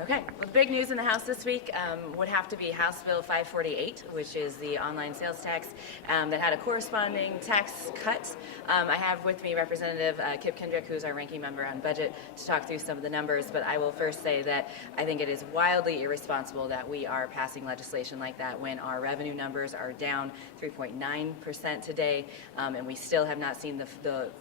Okay, well, the big news in the House this week would have to be House Bill 548, which is the online sales tax that had a corresponding tax cut. I have with me Representative Kip Kendrick, who's our ranking member on budget, to talk through some of the numbers, but I will first say that I think it is wildly irresponsible that we are passing legislation like that when our revenue numbers are down 3.9% today, and we still have not seen the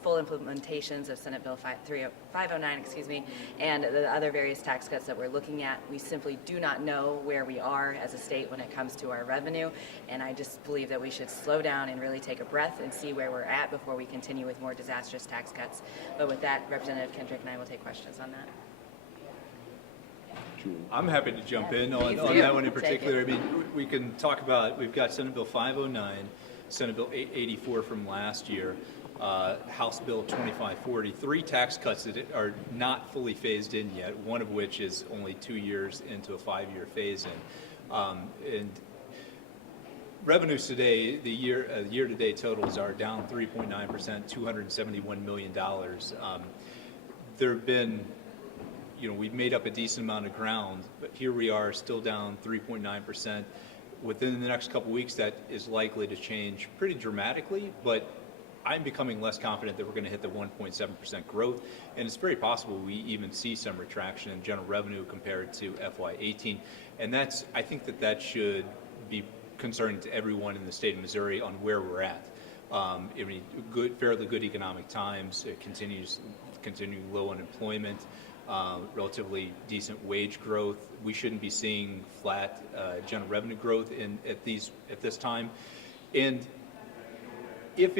full implementations of Senate Bill 509, and the other various tax cuts that we're looking at. We simply do not know where we are as a state when it comes to our revenue, and I just believe that we should slow down and really take a breath and see where we're at before we continue with more disastrous tax cuts. But with that, Representative Kendrick and I will take questions on that. I'm happy to jump in on that one in particular. I mean, we can talk about, we've got Senate Bill 509, Senate Bill 884 from last year, House Bill 2540, three tax cuts that are not fully phased in yet, one of which is only 2 years into a 5-year phase-in. And revenues today, the year-to-date totals are down 3.9%, $271 million. There have been, we've made up a decent amount of ground, but here we are still down 3.9%. Within the next couple weeks, that is likely to change pretty dramatically, but I'm becoming less confident that we're going to hit the 1.7% growth, and it's very possible we even see some retraction in general revenue compared to FY18, and I think that should be concerning to everyone in the state of Missouri on where we're at. I mean, fairly good economic times, continuing low unemployment, relatively decent wage growth. We shouldn't be seeing flat general revenue growth at this time, and if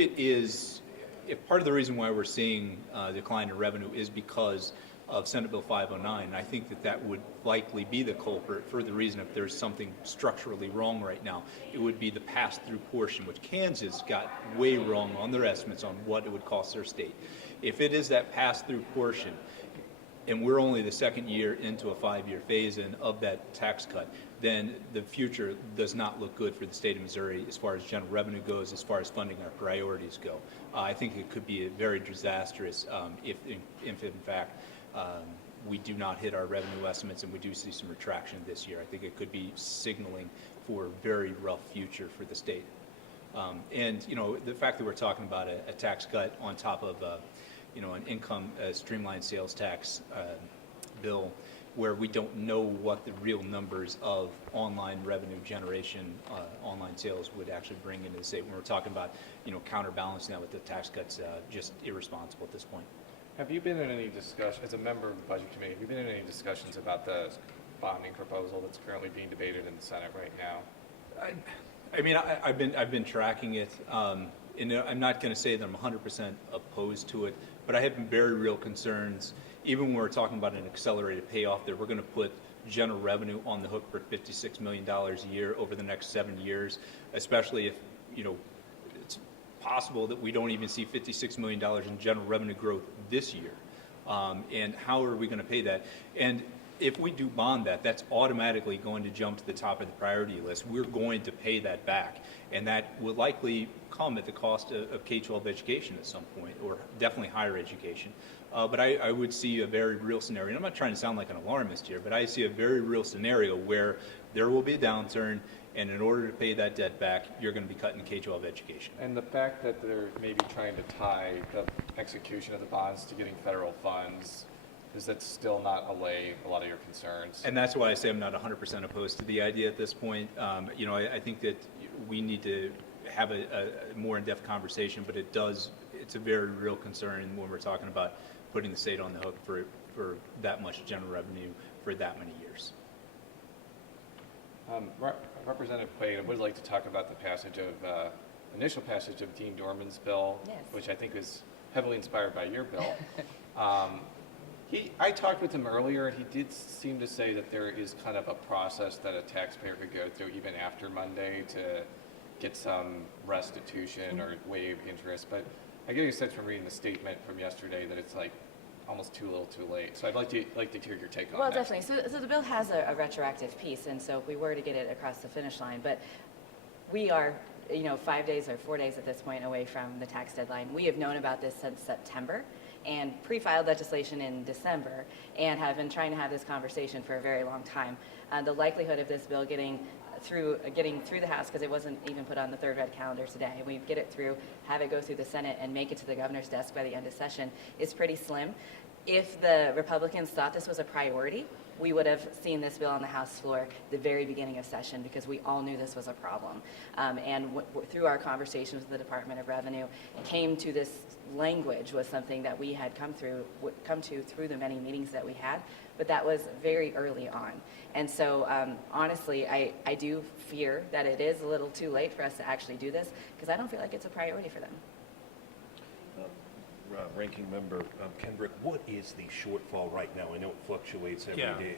part of the reason why we're seeing a decline in revenue is because of Senate Bill 509, I think that would likely be the culprit for the reason if there's something structurally wrong right now. It would be the pass-through portion, which Kansas got way wrong on their estimates on what it would cost their state. If it is that pass-through portion, and we're only the second year into a 5-year phase-in of that tax cut, then the future does not look good for the state of Missouri as far as general revenue goes, as far as funding our priorities go. I think it could be very disastrous if in fact, we do not hit our revenue estimates and we do see some retraction this year. I think it could be signaling for a very rough future for the state. And the fact that we're talking about a tax cut on top of an income streamlined sales tax bill where we don't know what the real numbers of online revenue generation, online sales would actually bring into the state. When we're talking about, counterbalancing that with the tax cuts, just irresponsible at this point. Have you been in any discussion, as a member of the Budget Committee, have you been in any discussions about the bonding proposal that's currently being debated in the Senate right now? I've been tracking it, and I'm not going to say that I'm 100% opposed to it, but I have very real concerns, even when we're talking about an accelerated payoff, that we're going to put general revenue on the hook for $56 million a year over the next 7 years, especially if, it's possible that we don't even see $56 million in general revenue growth this year. And how are we going to pay that? And if we do bond that, that's automatically going to jump to the top of the priority list. We're going to pay that back, and that will likely come at the cost of K-12 education at some point, or definitely higher education. But I would see a very real scenario, and I'm not trying to sound like an alarmist here, but I see a very real scenario where there will be a downturn, and in order to pay that debt back, you're going to be cutting K-12 education. And the fact that they're maybe trying to tie the execution of the bonds to getting federal funds, is that still not allay a lot of your concerns? And that's why I say I'm not 100% opposed to the idea at this point. I think that we need to have a more in-depth conversation, but it's a very real concern when we're talking about putting the state on the hook for that much general revenue for that many years. Representative Quaid, I would like to talk about the initial passage of Dean Dorman's bill, yes, which I think is heavily inspired by your bill. I talked with him earlier, and he did seem to say that there is kind of a process that a taxpayer could go through even after Monday to get some restitution or waive interest. But I get a sense from reading the statement from yesterday that it's like almost too little too late. So I'd like to hear your take on that. Well, definitely. So the bill has a retroactive piece, and so if we were to get it across the finish line, but we are 5 days or 4 days at this point away from the tax deadline. We have known about this since September, and pre-filed legislation in December and have been trying to have this conversation for a very long time. The likelihood of this bill getting through the House, because it wasn't even put on the third red calendar today, we get it through, have it go through the Senate, and make it to the governor's desk by the end of session is pretty slim. If the Republicans thought this was a priority, we would have seen this bill on the House floor the very beginning of session, because we all knew this was a problem. Through our conversations with the Department of Revenue, came to this language was something that we had come to through the many meetings that we had, but that was very early on. And so honestly, I do fear that it is a little too late for us to actually do this, because I don't feel like it's a priority for them. Ranking Member Kendrick, what is the shortfall right now? I know it fluctuates every day.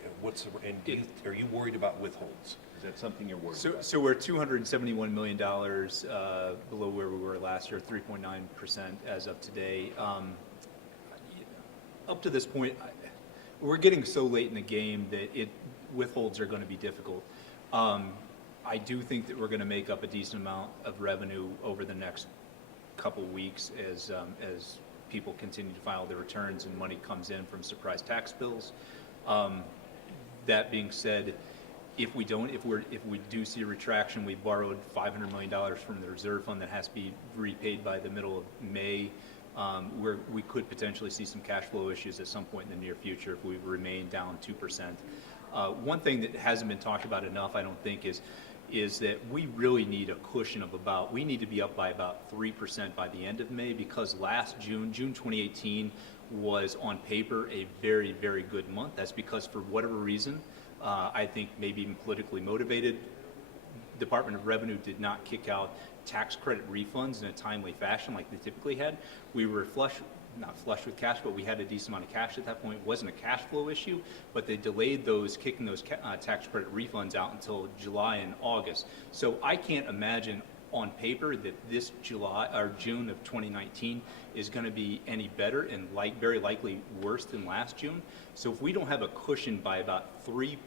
Are you worried about withholds? Is that something you're worried about? So we're $271 million below where we were last year, 3.9% as of today. Up to this point, we're getting so late in the game that withholds are going to be difficult. I do think that we're going to make up a decent amount of revenue over the next couple weeks as people continue to file their returns and money comes in from surprise tax bills. That being said, if we do see a retraction, we borrowed $500 million from the reserve fund that has to be repaid by the middle of May. We could potentially see some cash flow issues at some point in the near future if we remain down 2%. One thing that hasn't been talked about enough, I don't think, is that we really need a cushion of we need to be up by about 3% by the end of May, because last June 2018, was on paper a very, very good month. That's because for whatever reason, I think maybe even politically motivated, Department of Revenue did not kick out tax credit refunds in a timely fashion like they typically had. We were not flush with cash, but we had a decent amount of cash at that point. It wasn't a cash flow issue, but they delayed kicking those tax credit refunds out until July and August. So I can't imagine on paper that this July or June of 2019 is going to be any better, and very likely worse than last June. So if we don't have a cushion by about 3,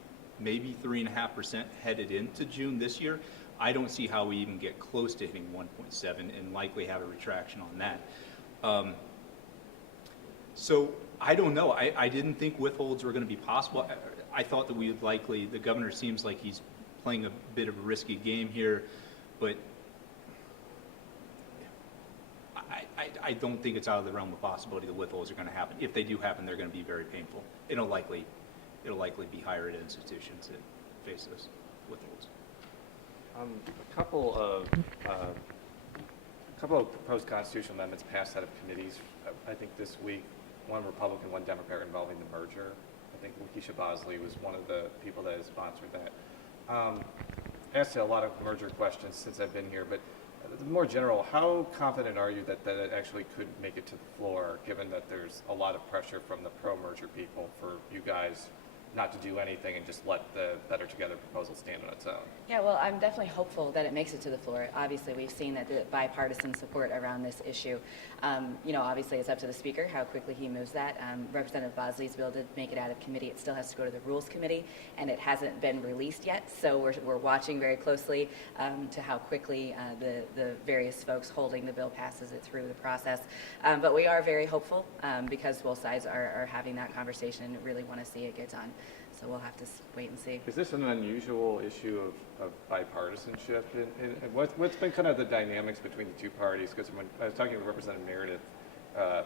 maybe 3.5% headed into June this year, I don't see how we even get close to hitting 1.7 and likely have a retraction on that. So I don't know. I didn't think withholds were going to be possible. I thought that we would likely, the governor seems like he's playing a bit of a risky game here, but I don't think it's out of the realm of possibility that withholds are going to happen. If they do happen, they're going to be very painful. It'll likely be higher ed institutions that face those withholds. A couple of proposed constitutional amendments passed out of committees, I think this week. One Republican, one Democrat, involving the merger. I think Lakeisha Bosley was one of the people that has sponsored that. Asked a lot of merger questions since I've been here, but more general, how confident are you that it actually could make it to the floor, given that there's a lot of pressure from the pro-merger people for you guys not to do anything and just let the Better Together proposal stand on its own? Yeah, well, I'm definitely hopeful that it makes it to the floor. Obviously, we've seen that the bipartisan support around this issue. Obviously, it's up to the Speaker how quickly he moves that. Representative Bosley's bill did make it out of committee. It still has to go to the Rules Committee, and it hasn't been released yet. So we're watching very closely to how quickly the various folks holding the bill passes it through the process. But we are very hopeful because both sides are having that conversation and really want to see it get done. So we'll have to wait and see. Is this an unusual issue of bipartisanship? And what's been kind of the dynamics between the two parties? Because when I was talking with Representative Meredith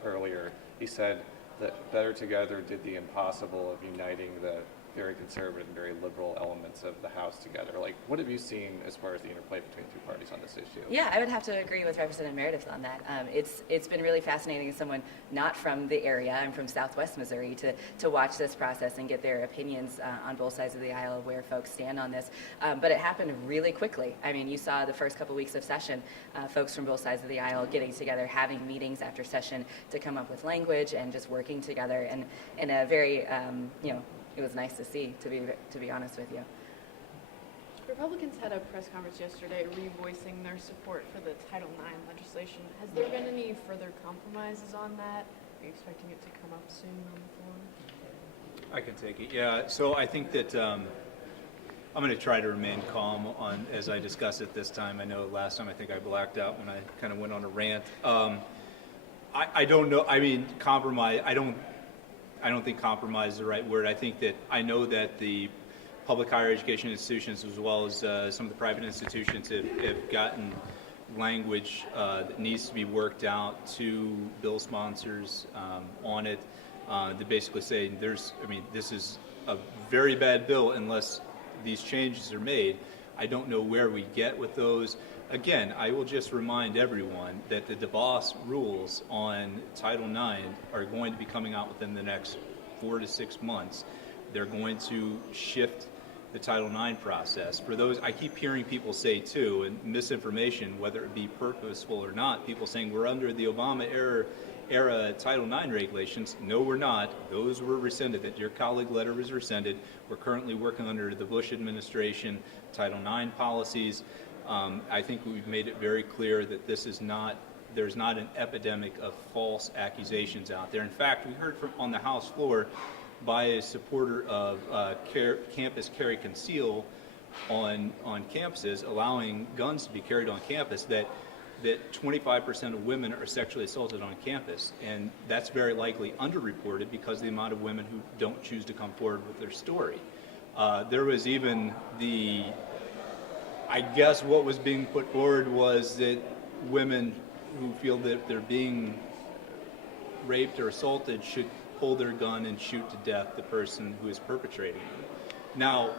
earlier, he said that Better Together did the impossible of uniting the very conservative and very liberal elements of the House together. Like, what have you seen as far as the interplay between the two parties on this issue? Yeah, I would have to agree with Representative Meredith on that. It's been really fascinating as someone not from the area, I'm from Southwest Missouri, to watch this process and get their opinions on both sides of the aisle of where folks stand on this. But it happened really quickly. I mean, you saw the first couple weeks of session, folks from both sides of the aisle getting together, having meetings after session to come up with language and just working together and in a very, it was nice to see, to be honest with you. Republicans had a press conference yesterday revoicing their support for the Title IX legislation. Has there been any further compromises on that? Are you expecting it to come up soon on the floor? I can take it. Yeah. So I think that I'm going to try to remain calm as I discuss it this time. I know last time I think I blacked out when I kind of went on a rant. I don't know. I mean, compromise. I don't think compromise is the right word. I think that I know that the public higher education institutions, as well as some of the private institutions, have gotten language that needs to be worked out to bill sponsors on it. They basically say this is a very bad bill unless these changes are made. I don't know where we get with those. Again, I will just remind everyone that the DeVos rules on Title IX are going to be coming out within the next 4 to 6 months. They're going to shift the Title IX process. For those, I keep hearing people say too, and misinformation, whether it be purposeful or not, people saying we're under the Obama era Title IX regulations. No, we're not. Those were rescinded. That your colleague letter was rescinded. We're currently working under the Bush administration Title IX policies. I think we've made it very clear that there's not an epidemic of false accusations out there. In fact, we heard on the House floor by a supporter of campus carry conceal on campuses, allowing guns to be carried on campus, that 25% of women are sexually assaulted on campus, and that's very likely underreported because of the amount of women who don't choose to come forward with their story. There was even I guess what was being put forward was that women who feel that they're being raped or assaulted should pull their gun and shoot to death the person who is perpetrating it. Now,